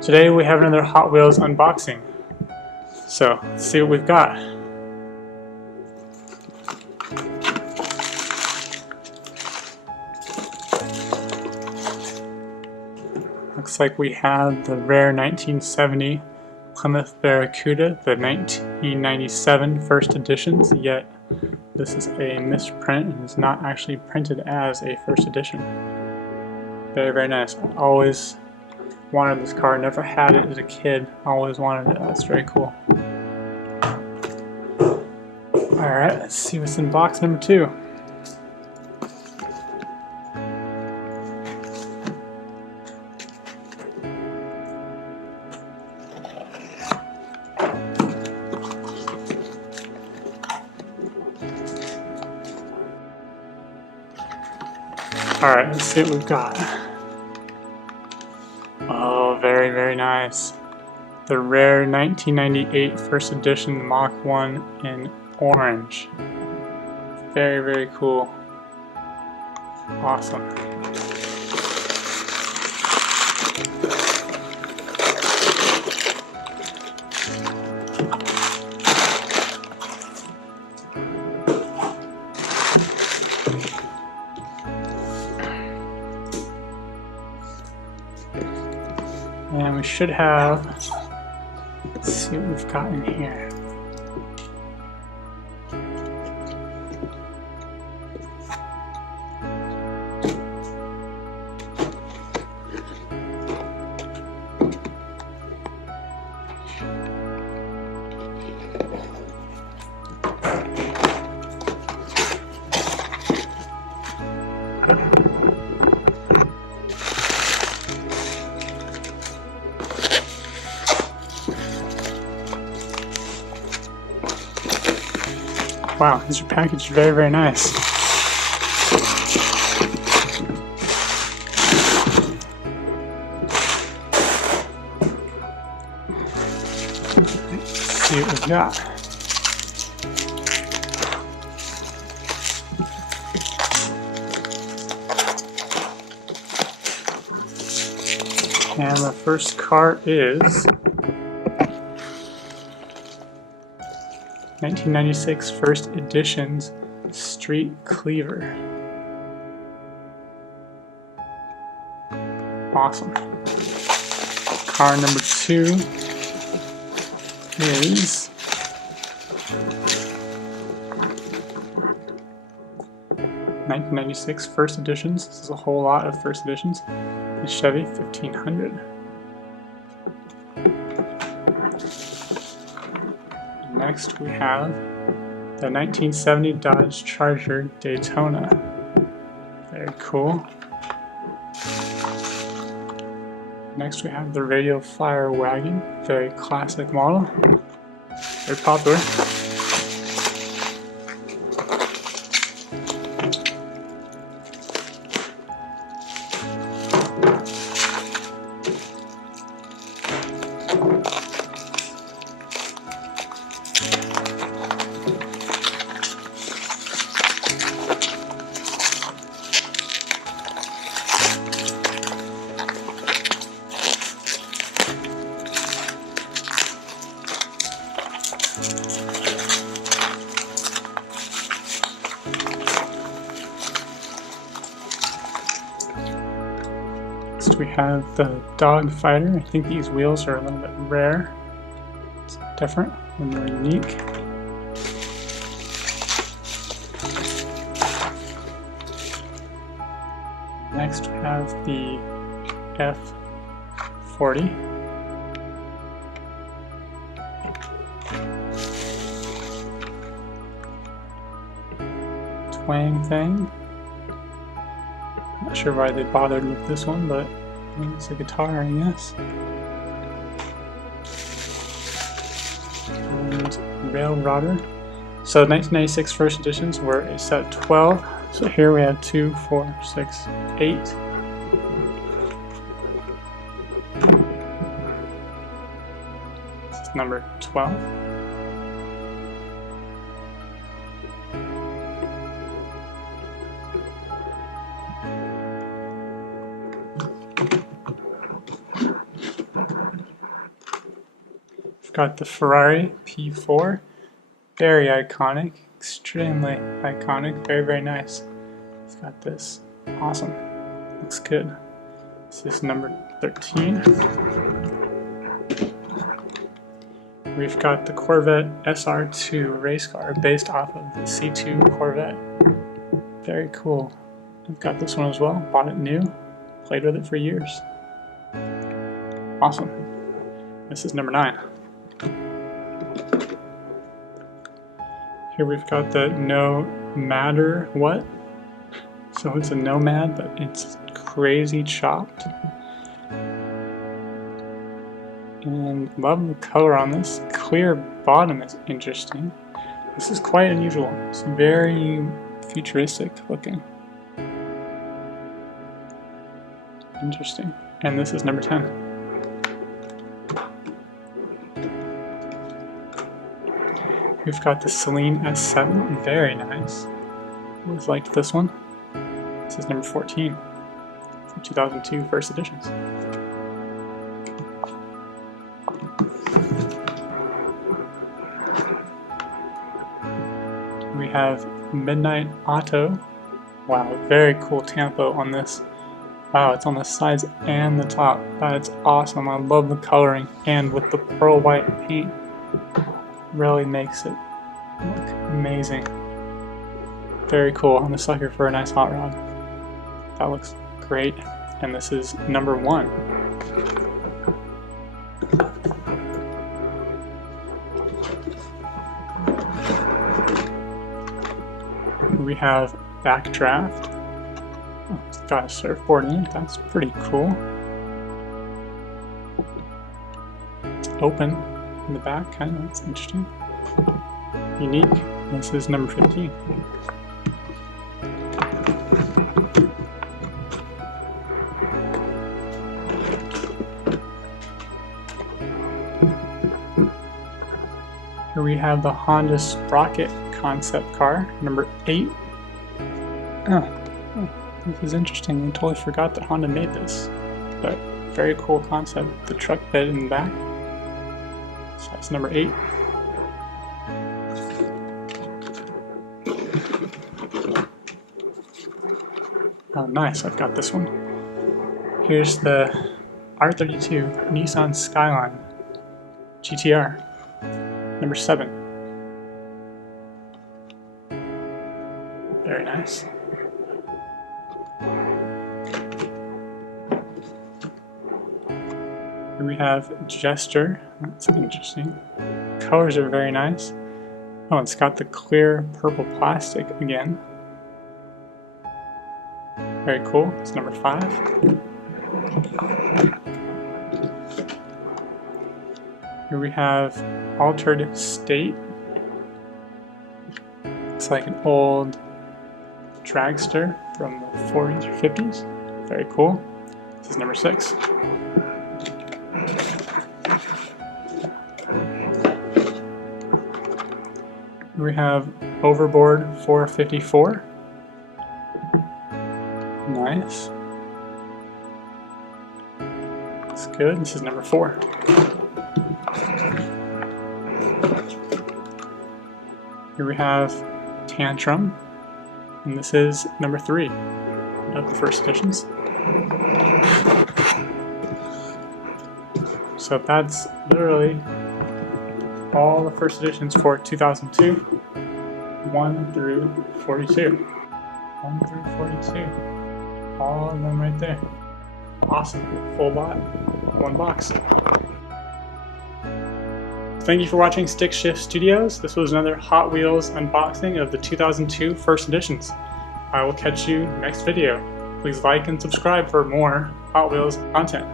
Today we have another Hot Wheels unboxing. So, let's see what we've got. Looks like we have the rare 1970 Plymouth Barracuda, the 1997 first editions, yet this is a misprint and is not actually printed as a first edition. Very, very nice. I always wanted this car, never had it as a kid, always wanted it. That's very cool. Alright, let's see what's in box number 2. Alright, let's see what we've got. Oh, very, very nice. The rare 1998 first edition Mach 1 in orange. Very, very cool. Awesome. And we should have, let's see what we've got in here. Wow, these are packaged very, very nice. Let's see what we've got. And the first car is 1996 first editions Street Cleaver. Awesome. Car number 2 is (1996 first editions). This is a whole lot of first editions. The Chevy 1500. Next we have the 1970 Dodge Charger Daytona. Very cool. Next we have the Radio Flyer Wagon. Very classic model. Very popular. Next we have the Dog Fighter. I think these wheels are a little bit rare. It's different and they're unique. Next we have the F40. Twang thing. Not sure why they bothered with this one, but it's a guitar, I guess. And Rail Rodder. So 1996 first editions were a set 12. So here we have 2, 4, 6, 8. This is number 12. got the Ferrari P4, very iconic, extremely iconic, very, very nice. It's got this, awesome, looks good. This is number 13. We've got the Corvette SR2 race car based off of the C2 Corvette. Very cool. I've got this one as well, bought it new, played with it for years. Awesome. This is number 9. Here we've got the No Matter What. So it's a Nomad, but it's crazy chopped. And love the color on this. Clear bottom is interesting. This is quite unusual. It's very futuristic looking. Interesting. And this is number 10. We've got the Celine S7, very nice. Always liked this one. This is number 14 from 2002 first editions. We have Midnight Auto. Wow, very cool tempo on this. Wow, it's on the sides and the top. That's awesome. I love the coloring, and with the pearl white paint, really makes it look amazing. Very cool. I'm a sucker for a nice hot rod. That looks great. And this is number 1. We have Backdraft. Oh, it's got a surfboard in it. That's pretty cool. It's open in the back, kind of. That's interesting. Unique. This is number 15. Here we have the Honda Sprocket concept car, number 8. Oh, this is interesting. I totally forgot that Honda made this, but very cool concept. The truck bed in the back. So that's number 8. Oh, nice. I've got this one. Here's the R32 Nissan Skyline GTR, number 7. Very nice. Here we have Jester. That's interesting. Colors are very nice. Oh, it's got the clear purple plastic again. Very cool. It's number 5. Here we have Altered State. It's like an old dragster from the 40s or 50s. Very cool. This is number 6. Here we have Overboard 454. Nice. That's good. This is number 4. Here we have Tantrum, and this is number 3 of the first editions. So that's literally all the first editions for 2002, 1 through 42. 1 through 42. All of them right there. Awesome. Full bot. 1 box. Thank you for watching Stick Shift Studios. This was another Hot Wheels unboxing of the 2002 first editions. I will catch you next video. Please like and subscribe for more Hot Wheels content.